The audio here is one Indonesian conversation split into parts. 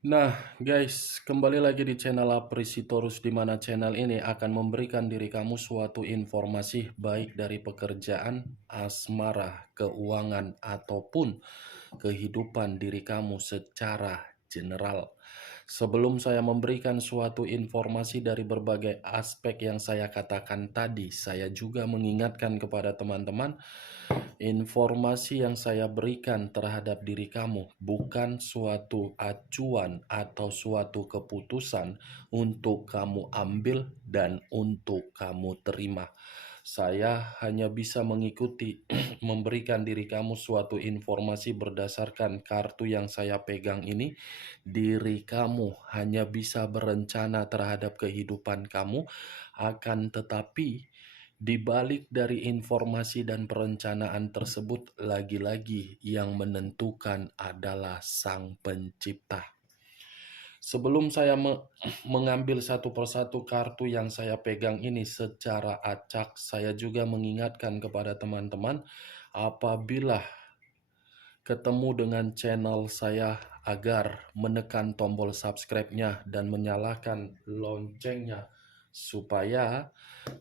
Nah, guys, kembali lagi di channel Aprisitorus, di mana channel ini akan memberikan diri kamu suatu informasi baik dari pekerjaan, asmara, keuangan, ataupun kehidupan diri kamu secara general. Sebelum saya memberikan suatu informasi dari berbagai aspek yang saya katakan tadi, saya juga mengingatkan kepada teman-teman, informasi yang saya berikan terhadap diri kamu bukan suatu acuan atau suatu keputusan untuk kamu ambil dan untuk kamu terima. Saya hanya bisa mengikuti memberikan diri kamu suatu informasi berdasarkan kartu yang saya pegang ini. Diri kamu hanya bisa berencana terhadap kehidupan kamu, akan tetapi di balik dari informasi dan perencanaan tersebut, lagi-lagi yang menentukan adalah Sang Pencipta. Sebelum saya mengambil satu persatu kartu yang saya pegang ini secara acak, saya juga mengingatkan kepada teman-teman, apabila ketemu dengan channel saya, agar menekan tombol subscribe-nya dan menyalakan loncengnya, supaya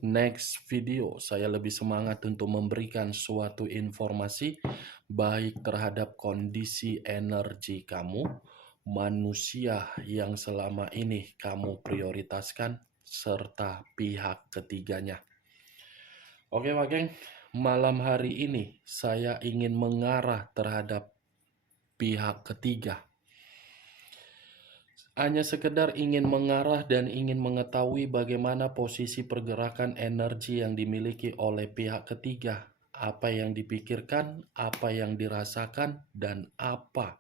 next video saya lebih semangat untuk memberikan suatu informasi baik terhadap kondisi energi kamu, manusia yang selama ini kamu prioritaskan, serta pihak ketiganya. Oke Pak Geng, malam hari ini saya ingin mengarah terhadap pihak ketiga. Hanya sekedar ingin mengarah dan ingin mengetahui bagaimana posisi pergerakan energi yang dimiliki oleh pihak ketiga. Apa yang dipikirkan, apa yang dirasakan, dan apa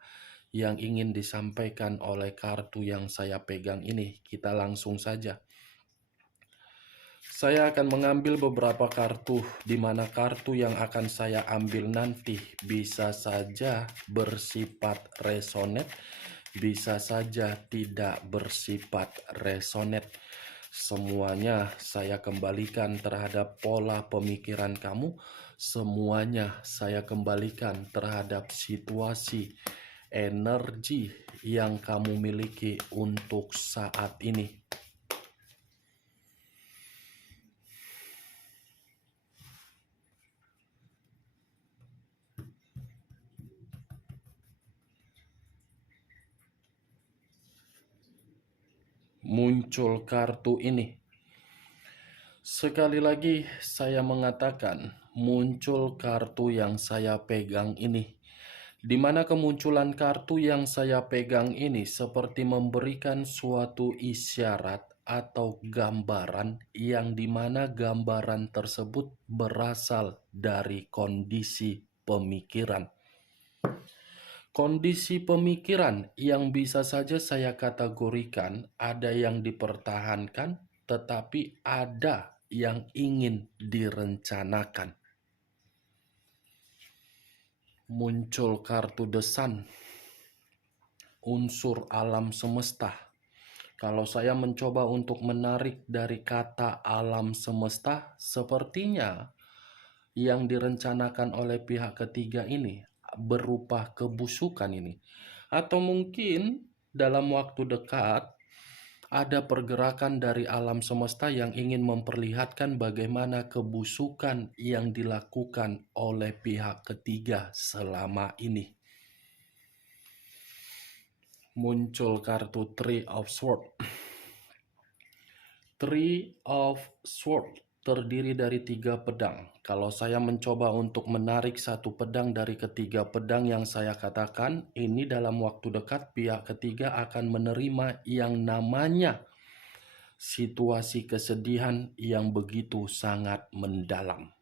yang ingin disampaikan oleh kartu yang saya pegang ini. Kita langsung saja. Saya akan mengambil beberapa kartu, di mana kartu yang akan saya ambil nanti bisa saja bersifat resonate, bisa saja tidak bersifat resonate. Semuanya saya kembalikan terhadap pola pemikiran kamu, semuanya saya kembalikan terhadap situasi energi yang kamu miliki untuk saat ini. Muncul kartu ini. Sekali lagi saya mengatakan, muncul kartu yang saya pegang ini. Di mana kemunculan kartu yang saya pegang ini seperti memberikan suatu isyarat atau gambaran, yang dimana gambaran tersebut berasal dari kondisi pemikiran. Kondisi pemikiran yang bisa saja saya kategorikan, ada yang dipertahankan, tetapi ada yang ingin direncanakan. Muncul kartu The Sun, unsur alam semesta. Kalau saya mencoba untuk menarik dari kata alam semesta, sepertinya yang direncanakan oleh pihak ketiga ini berupa kebusukan ini. Atau mungkin dalam waktu dekat ada pergerakan dari alam semesta yang ingin memperlihatkan bagaimana kebusukan yang dilakukan oleh pihak ketiga selama ini. Muncul kartu Three of Swords. Three of Swords terdiri dari 3 pedang. Kalau saya mencoba untuk menarik satu pedang dari ketiga pedang yang saya katakan, ini dalam waktu dekat pihak ketiga akan menerima yang namanya situasi kesedihan yang begitu sangat mendalam.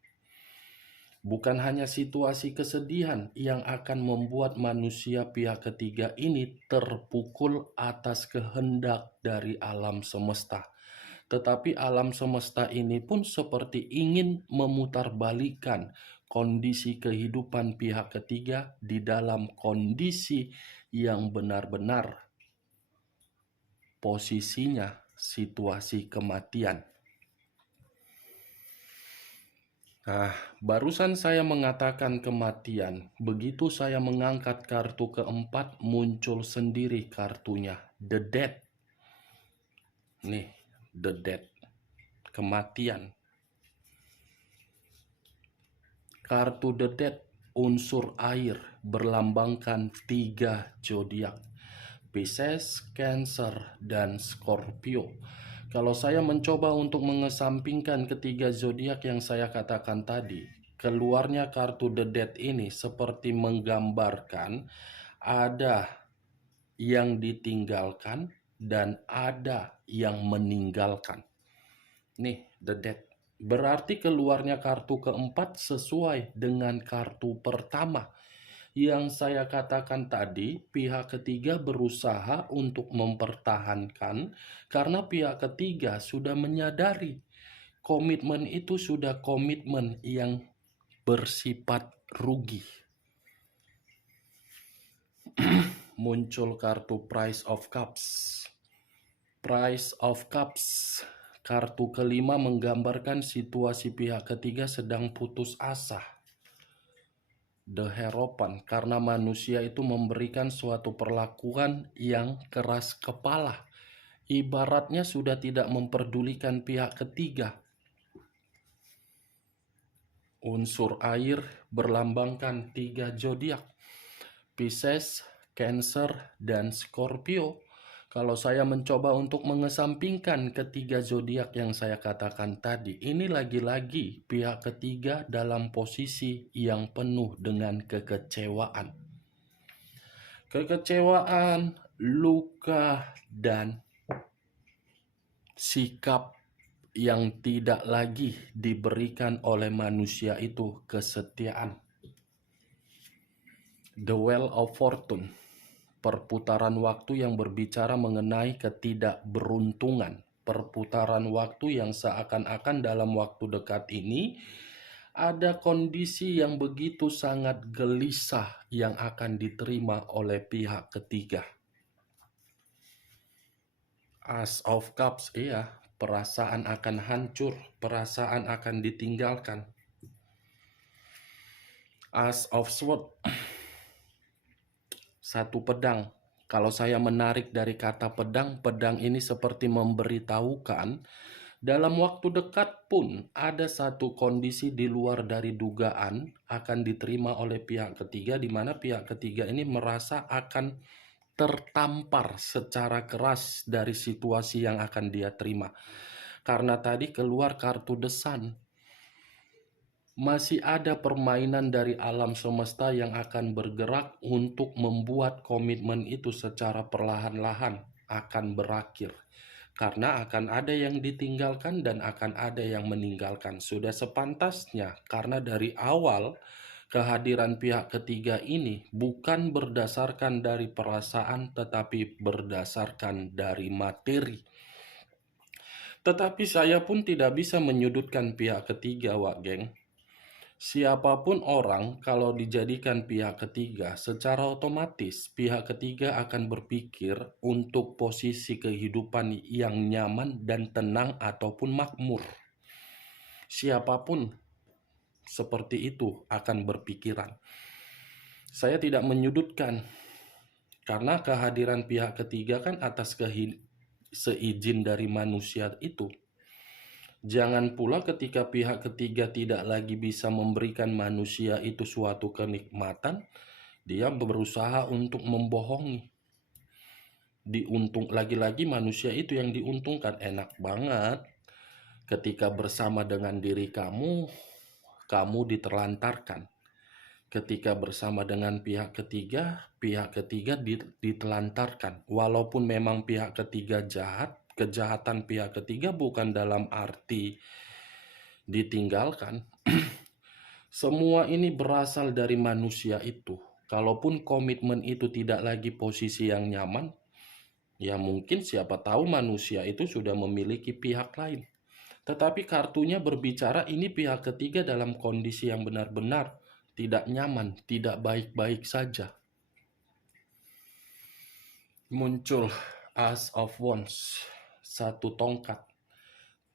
Bukan hanya situasi kesedihan yang akan membuat manusia pihak ketiga ini terpukul atas kehendak dari alam semesta, tetapi alam semesta ini pun seperti ingin memutarbalikkan kondisi kehidupan pihak ketiga di dalam kondisi yang benar-benar posisinya situasi kematian. Nah, barusan saya mengatakan kematian. Begitu saya mengangkat kartu keempat, muncul sendiri kartunya. The Dead. Nih, The Dead. Kematian. Kartu The Dead, unsur air, berlambangkan 3 zodiak. Pisces, Cancer, dan Scorpio. Kalau saya mencoba untuk mengesampingkan ketiga zodiak yang saya katakan tadi, keluarnya kartu The Dead ini seperti menggambarkan ada yang ditinggalkan dan ada yang meninggalkan. Nih, The Dead. Berarti keluarnya kartu keempat sesuai dengan kartu pertama. Yang saya katakan tadi, pihak ketiga berusaha untuk mempertahankan karena pihak ketiga sudah menyadari komitmen itu sudah komitmen yang bersifat rugi. Muncul kartu Price of Cups. Price of Cups. Kartu kelima menggambarkan situasi pihak ketiga sedang putus asa. The Hierophant, karena manusia itu memberikan suatu perlakuan yang keras kepala. Ibaratnya sudah tidak memperdulikan pihak ketiga. Unsur air berlambangkan 3 zodiak. Pisces, Cancer, dan Scorpio. Kalau saya mencoba untuk mengesampingkan ketiga zodiak yang saya katakan tadi, ini lagi-lagi pihak ketiga dalam posisi yang penuh dengan kekecewaan. Kekecewaan, luka, dan sikap yang tidak lagi diberikan oleh manusia itu kesetiaan. The Wheel of Fortune, perputaran waktu yang berbicara mengenai ketidakberuntungan. Perputaran waktu yang seakan-akan dalam waktu dekat ini ada kondisi yang begitu sangat gelisah yang akan diterima oleh pihak ketiga. As of Cups, iya, perasaan akan hancur, perasaan akan ditinggalkan. As of Swords, satu pedang. Kalau saya menarik dari kata pedang, pedang ini seperti memberitahukan dalam waktu dekat pun ada satu kondisi di luar dari dugaan akan diterima oleh pihak ketiga, di mana pihak ketiga ini merasa akan tertampar secara keras dari situasi yang akan dia terima. Karena tadi keluar kartu The Sun. Masih ada permainan dari alam semesta yang akan bergerak untuk membuat komitmen itu secara perlahan-lahan akan berakhir. Karena akan ada yang ditinggalkan dan akan ada yang meninggalkan. Sudah sepantasnya karena dari awal kehadiran pihak ketiga ini bukan berdasarkan dari perasaan tetapi berdasarkan dari materi. Tetapi saya pun tidak bisa menyudutkan pihak ketiga, Wak Geng. Siapapun orang kalau dijadikan pihak ketiga, secara otomatis pihak ketiga akan berpikir untuk posisi kehidupan yang nyaman dan tenang ataupun makmur. Siapapun seperti itu akan berpikiran. Saya tidak menyudutkan karena kehadiran pihak ketiga kan atas seizin dari manusia itu. Jangan pula ketika pihak ketiga tidak lagi bisa memberikan manusia itu suatu kenikmatan, dia berusaha untuk membohongi. Lagi-lagi manusia itu yang diuntungkan. Enak banget ketika bersama dengan diri kamu diterlantarkan. Ketika bersama dengan pihak ketiga ditelantarkan. Walaupun memang pihak ketiga jahat, kejahatan pihak ketiga bukan dalam arti ditinggalkan. Semua ini berasal dari manusia itu. Kalaupun komitmen itu tidak lagi posisi yang nyaman, ya mungkin siapa tahu manusia itu sudah memiliki pihak lain. Tetapi kartunya berbicara ini pihak ketiga dalam kondisi yang benar-benar tidak nyaman, tidak baik-baik saja. Muncul Ace of Wands, satu tongkat.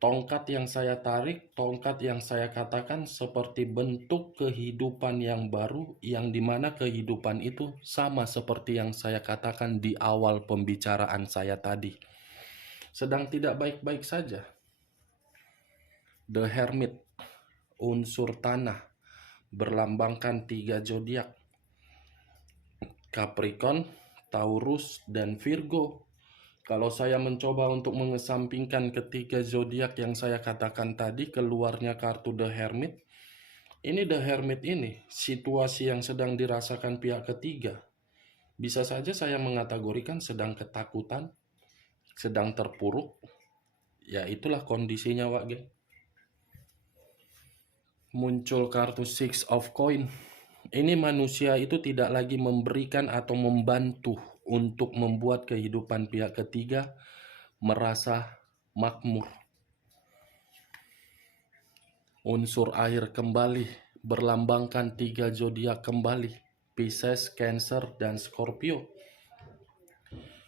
Tongkat yang saya tarik, tongkat yang saya katakan seperti bentuk kehidupan yang baru, yang dimana kehidupan itu sama seperti yang saya katakan di awal pembicaraan saya tadi. Sedang tidak baik-baik saja. The Hermit, unsur tanah, berlambangkan 3 zodiak, Capricorn, Taurus, dan Virgo. Kalau saya mencoba untuk mengesampingkan ketiga zodiak yang saya katakan tadi, keluarnya kartu The Hermit. Ini The Hermit ini, situasi yang sedang dirasakan pihak ketiga. Bisa saja saya mengategorikan sedang ketakutan, sedang terpuruk. Ya itulah kondisinya, Wak geng. Muncul kartu Six of Coin. Ini manusia itu tidak lagi memberikan atau membantu untuk membuat kehidupan pihak ketiga merasa makmur. Unsur air kembali, berlambangkan 3 zodiak kembali, Pisces, Cancer, dan Scorpio.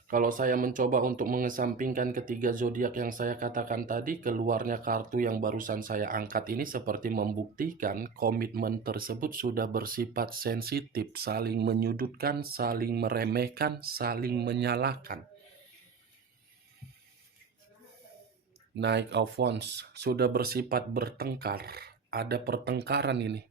Kalau saya mencoba untuk mengesampingkan ketiga zodiak yang saya katakan tadi, keluarnya kartu yang barusan saya angkat ini seperti membuktikan komitmen tersebut sudah bersifat sensitif, saling menyudutkan, saling meremehkan, saling menyalahkan. Knight of Wands sudah bersifat bertengkar, ada pertengkaran ini.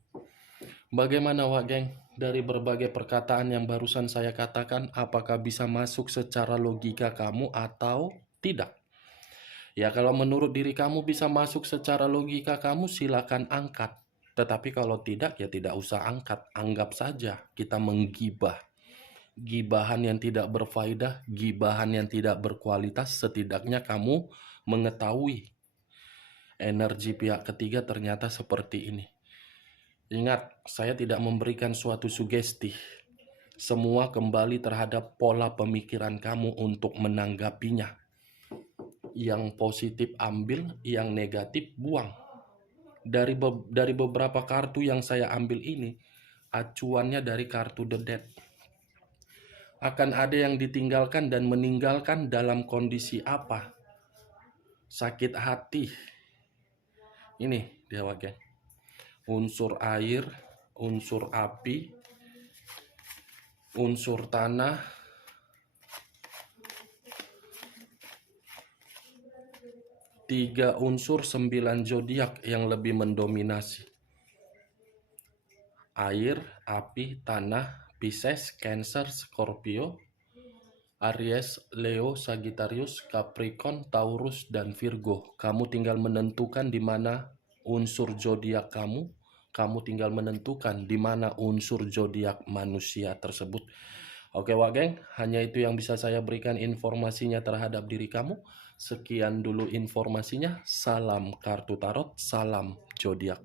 Bagaimana Wak geng? Dari berbagai perkataan yang barusan saya katakan, apakah bisa masuk secara logika kamu atau tidak? Ya kalau menurut diri kamu bisa masuk secara logika kamu, silakan angkat. Tetapi kalau tidak, ya tidak usah angkat. Anggap saja kita menggibah. Gibahan yang tidak berfaedah, gibahan yang tidak berkualitas, setidaknya kamu mengetahui energi pihak ketiga ternyata seperti ini. Ingat, saya tidak memberikan suatu sugesti. Semua kembali terhadap pola pemikiran kamu untuk menanggapinya. Yang positif ambil, yang negatif buang. Dari beberapa kartu yang saya ambil ini, acuannya dari kartu The Dead. Akan ada yang ditinggalkan dan meninggalkan dalam kondisi apa? Sakit hati. Ini dia Wak geng. Unsur air, unsur api, unsur tanah, tiga unsur 9 zodiak yang lebih mendominasi. Air, api, tanah, Pisces, Cancer, Scorpio, Aries, Leo, Sagittarius, Capricorn, Taurus, dan Virgo. Kamu tinggal menentukan di mana unsur zodiak kamu. Kamu tinggal menentukan di mana unsur zodiak manusia tersebut. Oke Wak geng, hanya itu yang bisa saya berikan informasinya terhadap diri kamu. Sekian dulu informasinya. Salam kartu tarot, salam zodiak.